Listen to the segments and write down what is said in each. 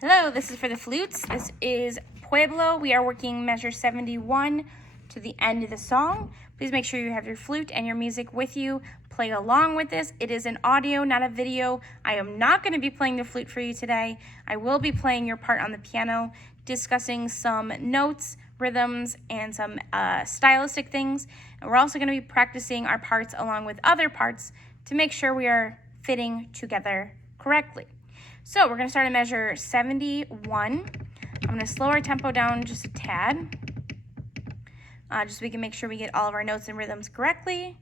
Hello, this is for the flutes. This is Pueblo. We are working measure 71 to the end of the song. Please make sure you have your flute and your music with you. Play along with this. It is an audio, not a video. I am not going to be playing the flute for you today. I will be playing your part on the piano, discussing some notes, rhythms, and some stylistic things. And we're also going to be practicing our parts along with other parts to make sure we are fitting together correctly. So we're going to start at measure 71. I'm going to slow our tempo down just a tad, just so we can make sure we get all of our notes and rhythms correctly.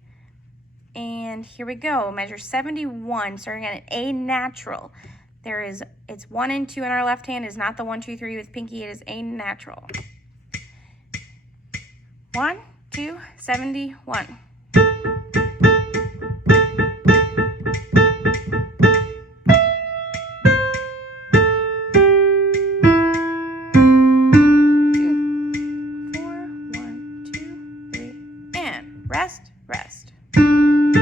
And here we go, measure 71, starting at an A natural. It's 1 and 2 in our left hand. Is not the 1, 2, 3 with pinky. It is A natural. 1, 2, 71. Rest, rest. 1,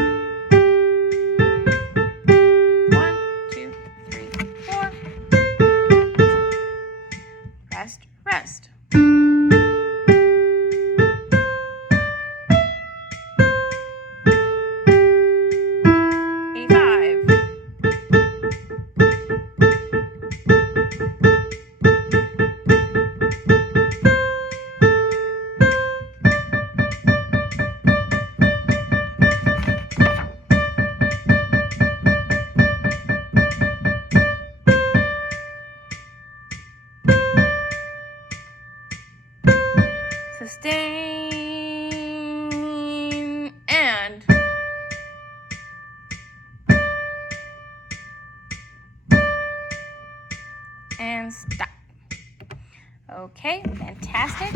2, 3, 4. Rest, rest. A5. Sustain and stop. Okay, fantastic.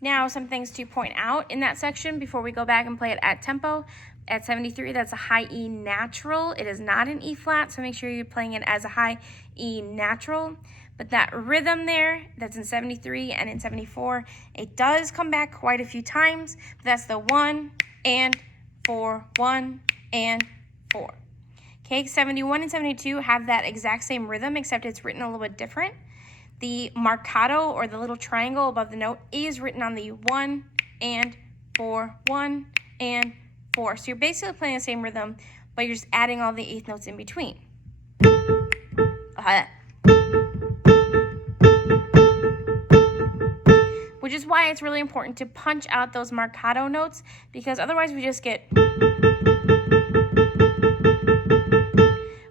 Now some things to point out in that section before we go back and play it at tempo. At 73, that's a high E natural. It is not an E flat, so make sure you're playing it as a high E natural. But that rhythm there, that's in 73 and in 74, it does come back quite a few times. But that's the 1 and 4, 1 and 4. Okay, 71 and 72 have that exact same rhythm, except it's written a little bit different. The marcato, or the little triangle above the note, is written on the 1 and 4, 1 and 4. So you're basically playing the same rhythm, but you're just adding all the eighth notes in between. Which is why it's really important to punch out those marcato notes, because otherwise we just get,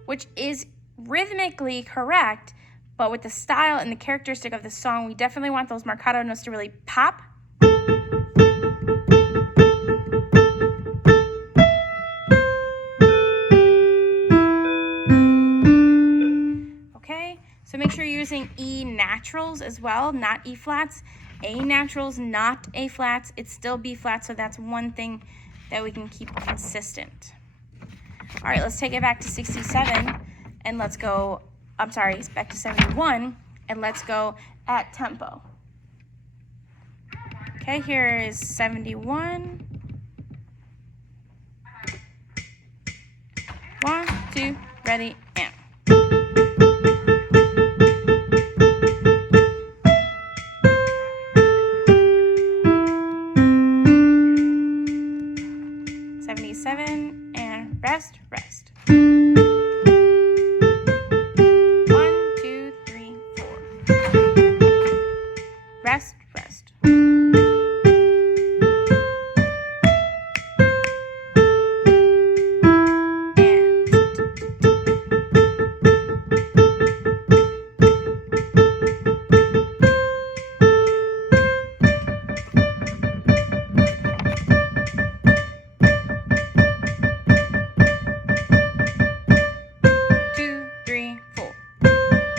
which is rhythmically correct, but with the style and the characteristic of the song, we definitely want those marcato notes to really pop. Okay, so make sure you're using E naturals as well, not E flats. A naturals, not A flats. It's still B flat, so that's one thing that we can keep consistent. All right, let's take it back to 67, and let's go, back to 71, and let's go at tempo. Okay, here is 71. 1, 2, ready, and. And rest, rest. 1, 2, 3, 4. Rest, rest.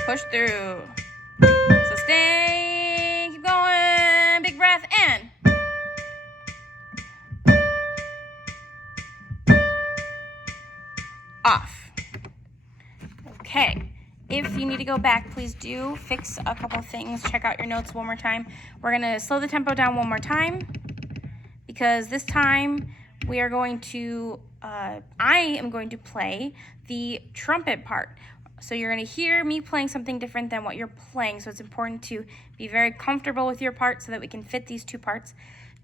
Push through. Sustain. Keep going. Big breath and. Off. Okay. If you need to go back, please do fix a couple things. Check out your notes one more time. We're going to slow the tempo down one more time, because this time we are going to, I am going to play the trumpet part. So you're gonna hear me playing something different than what you're playing. So it's important to be very comfortable with your part so that we can fit these two parts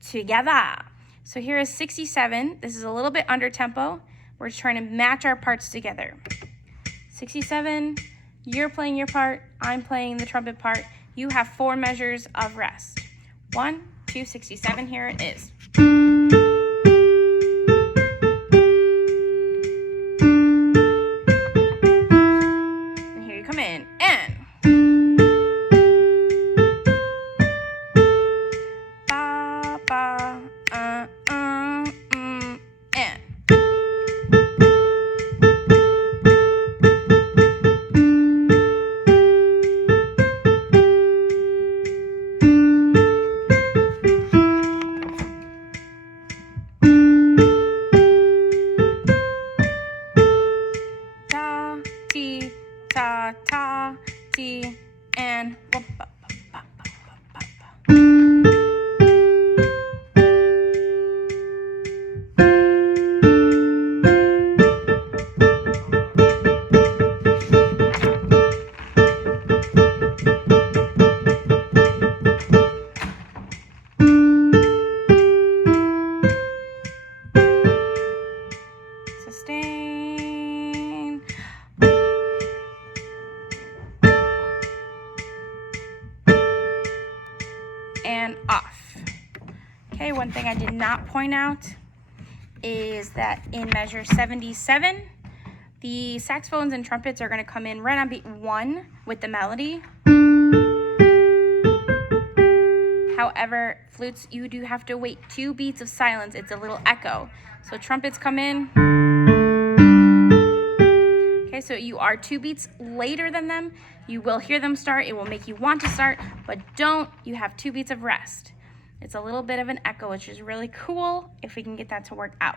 together. So here is 67. This is a little bit under tempo. We're just trying to match our parts together. 67, you're playing your part, I'm playing the trumpet part. You have 4 measures of rest. 1, 2, 67, here it is. And here you come in, and. Ba, ba, and. Ta, ta, ti, and ba, ba, ba, ba, ba, ba, ba. Sustain. And off. Okay, one thing I did not point out is that in measure 77, the saxophones and trumpets are going to come in right on beat 1 with the melody. However, flutes, you do have to wait 2 beats of silence. It's a little echo. So trumpets come in. Okay, so you are 2 beats later than them. You will hear them start. It will make you want to start, but don't. You have 2 beats of rest. It's a little bit of an echo, which is really cool if we can get that to work out.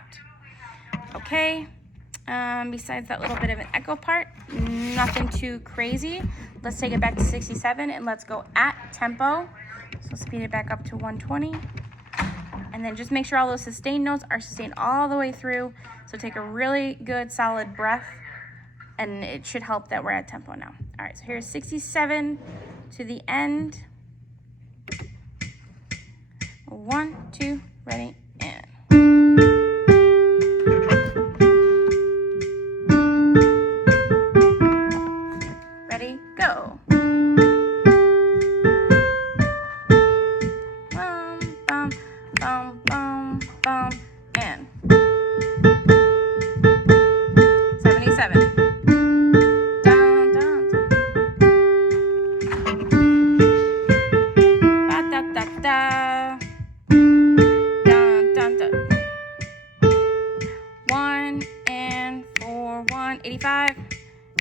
Okay, besides that little bit of an echo part, nothing too crazy. Let's take it back to 67 and let's go at tempo. So speed it back up to 120. And then just make sure all those sustained notes are sustained all the way through. So take a really good solid breath, and it should help that we're at tempo now. All right, so here's 67 to the end. 1, 2, ready, and. Ready, go. Bum, bum, bum, bum, bum, and. 77. Down, down. Ba, da, da, da. Dun, dun, dun. 1 and 4, 1, 85,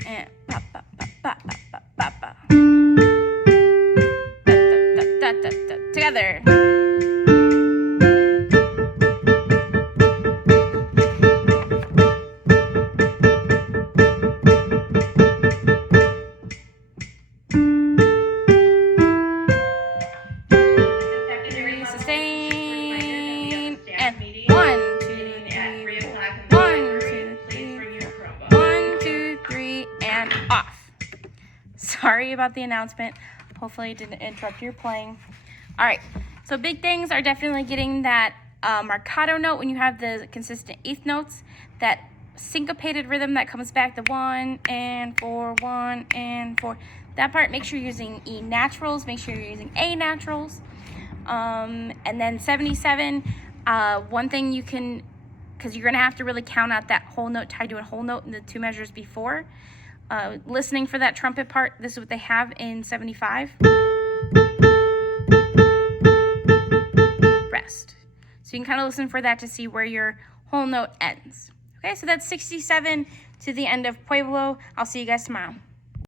and ba, ba, ba, ba, ba, ba, ba, ba. Da, da, da, da, da, da. Together. Sustain, and 1, 2, 3, 4. 1, 2, 3, 4. 1, 2, 3, and off. Sorry about the announcement. Hopefully it didn't interrupt your playing. All right, so big things are definitely getting that marcato note when you have the consistent 8th notes, that syncopated rhythm that comes back, the 1 and 4, 1 and 4. That part, make sure you're using E naturals, make sure you're using A naturals. And then 77, one thing you can, because you're going to have to really count out that whole note tied to a whole note in the 2 measures before. Listening for that trumpet part, this is what they have in 75. Rest. So you can kind of listen for that to see where your whole note ends. Okay, so that's 67 to the end of Pueblo. I'll see you guys tomorrow.